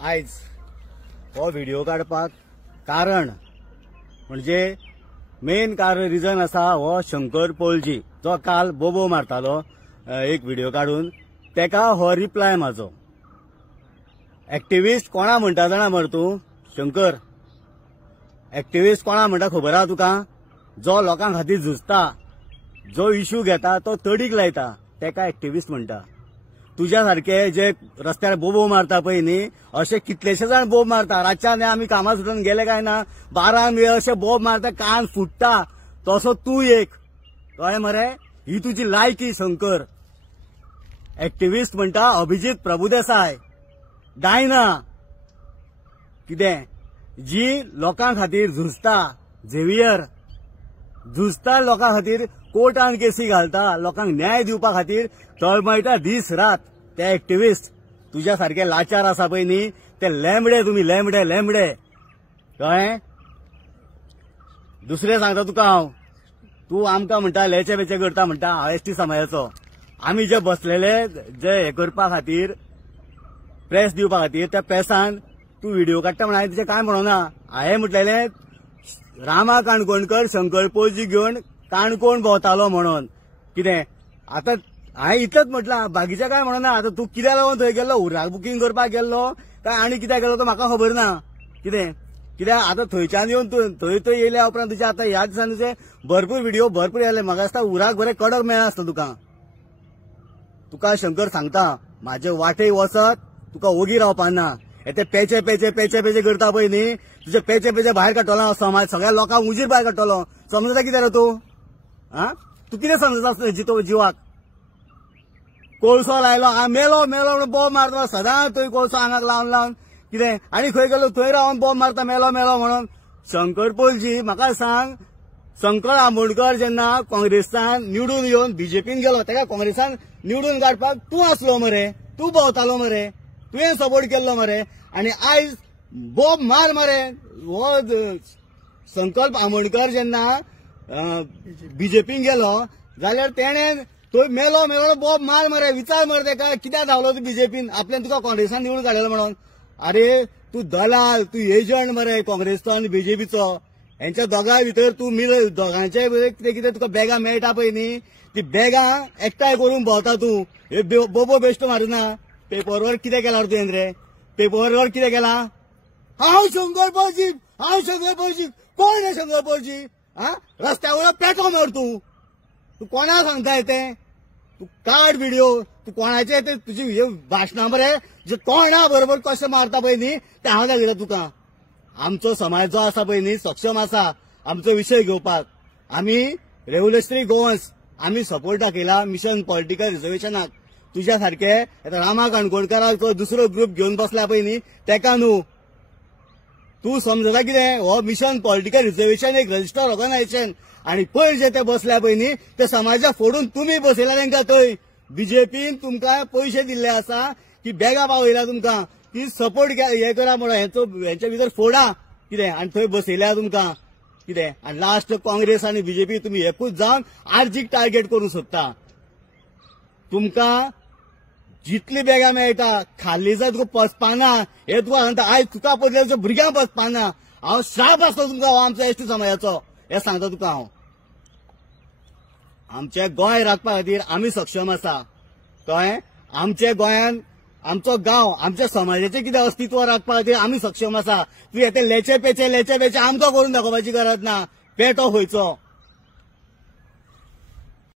आयज हो व्हिडिओ काडपाक कारण म्हणजे मेन कारण रिजन आसा हो शंकर पळजी जो काल बोबो मारतालो एक व्हिडिओ काढून तेका हो रिप्लाय म्हाजो। एक्टिविस्ट कोणा म्हणटा जाणा मरे तूं शंकर? एक्टिविस्ट कोणा म्हणटा खबर आहा तुका? जो लोकां खातीर झुजता, जो इश्यू घेता तो तडीक लायता तेका एक्टिविस्ट म्हणटा। तुझ्या सारखे जे रस्त्यार बोबो मारता पळय न्ही, असे कितलेशे जाण बोब मारता। रातच्यान आमी कामा सुटून गेले काय ना 12 वेळ असे बोब मारता, कान फुटता। तसो तू एक कळ्ळें मरे? ही तुजी लायकी शंकर। एक्टिविस्ट म्हणटा अभिजित प्रभुदेसाय, डायना कितें जी लोकां खातीर झुजता, झेवियर झुजता लोकां खातीर, कोर्टान केसी घालता, लोकांक न्याय दिवपा खातीर तळमळटा दीस रात। ते एक्टिविस्ट तुझ्या सारखे लाचार आसा पळय न्ही, ते लेंबडे तुम्ही, लेंबडे लेंबडे कळ्ळें? दुसरें सांगता तुका हांव, तूं आमकां म्हणटा लेचे बेचे करता म्हणटा एसटी समाजाचो। आमी जे बसलेले जे हे करपा खातीर, प्रेस दिवपा खातीर, त्या प्रेसान तूं व्हिडिओ काडटा म्हणून हांवें तुजें काय म्हणोना। हांवें म्हटलेलें रामा काणकोणकर शंकर पळजी घेवन काणकोण भोंवतालो म्हणून। कितें आतां हांवें इतलेंच म्हटलां, बाकीचें काय म्हणोना। आतां तूं कित्याक लागून थंय गेल्लो? उर्राक बुकींग करपाक गेल्लो काय आनी कित्याक गेलो तो म्हाका खबर ना। कितें कित्याक आतां थंयच्यान येवन थंय येयल्या उपरांत तुजे आतां ह्या दिसांनी तुजे भरपूर व्हिडिओ भरपूर येयले। म्हाका दिसता उर्राक बरें कडक मेळ्ळा आसता तुका शंकर सांगता, म्हाजे वाटेक वचत तुका ओगी रावपा ना। ते पेचे पेचे पेचे पेचे करता पळय न्ही, तुजे पेचे पेचे भायर काडटलो समाज, सगळ्या लोकांक उजीर भायर काडटलो। समजता कितें रे तूं? तूं कितें समजता जितो जीवाक? कोळसो लायलो, मेलो मेलो म्हणून बोब मारता सदां, थंय कोळसो आंगाक लावन लावन कितें, आनी खंय गेलो थंय रावन बोब मारता मेलो मेलो म्हणून। शंकर पळजी म्हाका सांग, शंकर आमोणकर जेन्ना काँग्रेसान निवडून येवन बीजेपीन गेलो, तेका काँग्रेसान निवडून काडपाक तूं आसलो मरे, तूं भोंवतालो मरे, तुवें सपोर्ट केल्लो मरे। आनी आयज बोब मार मरे हो संकल्प आमोणकर जेन्ना बीजेपीन गेलो जाल्यार तेणें थंय मेलो मेलो बोब मार मरे। विचार मरे तेका कित्याक धांवलो तूं बीजेपीन? आपल्यान तुका काँग्रेसान निवडून काडलेलो म्हणून। अरे तूं दलाल, तूं एजंट मरे काँग्रेसचो आनी बीजेपीचो। हेंच्या दोगांय भितर तूं दोगांचे कितें कितें तुका बॅगां मेळटा पळय न्ही, ती बॅगां एकठांय करून भोंवता तूं। हे बोबो बेश्ट मारुना। पेपरवर कितें केला तुवें रे? पेपरवर कितें केला? हांव शंकर पळजी, हांव शंकर पळजी। कोण रे शंकर पळजी? रस्त्या वयलो पेटो मर तूं कोणाक सांगता तें? तूं काड व्हिडिओ, तूं कोणाचे ते तुजी हे भाशणां मरे जे कोणा बरोबर कशें मारता पळय न्ही, ते हांव दाखयता तुका। आमचो समाज जो आसा पळय न्ही सक्षम आसा आमचो विशय घेवपाक। आमी रेव्होल्युशनरी गोवन्स आमी सपोर्ट दाखयला मिशन पॉलिटिकल रिझर्वेशनाक। तुझ्या सारखे रामा काणकोणकराचो दुसरो ग्रुप घेवन बसला पळय न्ही तेका न्हू। तूं समजता कितें? हो मिशन पॉलिटिकल रिझर्वेशन एक रजिस्टर्ड ऑर्गनायझेशन, आनी पयर जे ते बसल्या पळय न्ही ते समाजाक फोडून तुमी बसयला तेंकां थंय। बीजेपीन तुमकां पयशे दिल्ले आसा की बॅगां पावयल्या तुमकां की सपोर्ट हे करा म्हणून, हेंच्या भितर फोडा कितें, आनी थंय बसयल्या तुमकां कितें। आनी लास्ट काँग्रेस आनी बीजेपी तुमी एकूच जावन आर्जीक टार्गेट करूंक सोदता। तुमकां जितली बॅगां मेळटा खाल्ली जाय तुका पचपाना। हे तुका सांगता आयज तुका पडलेल्या भुरग्यांक पचपाना। हांव श्राप आसता तुमकां हो आमचो एसटी समाजाचो, हे सांगता तुका हांव। आमचें गोंय राखपा खातीर आमी सक्षम आसा कळ्ळें? आमच्या गोंयान आमचो गांव आमच्या समाजाचें कितें अस्तित्व राखपा खातीर आमी सक्षम आसा। तूं हे लेचे पेचे आमकां करून दाखोवपाची गरज ना। पेटो खंयचो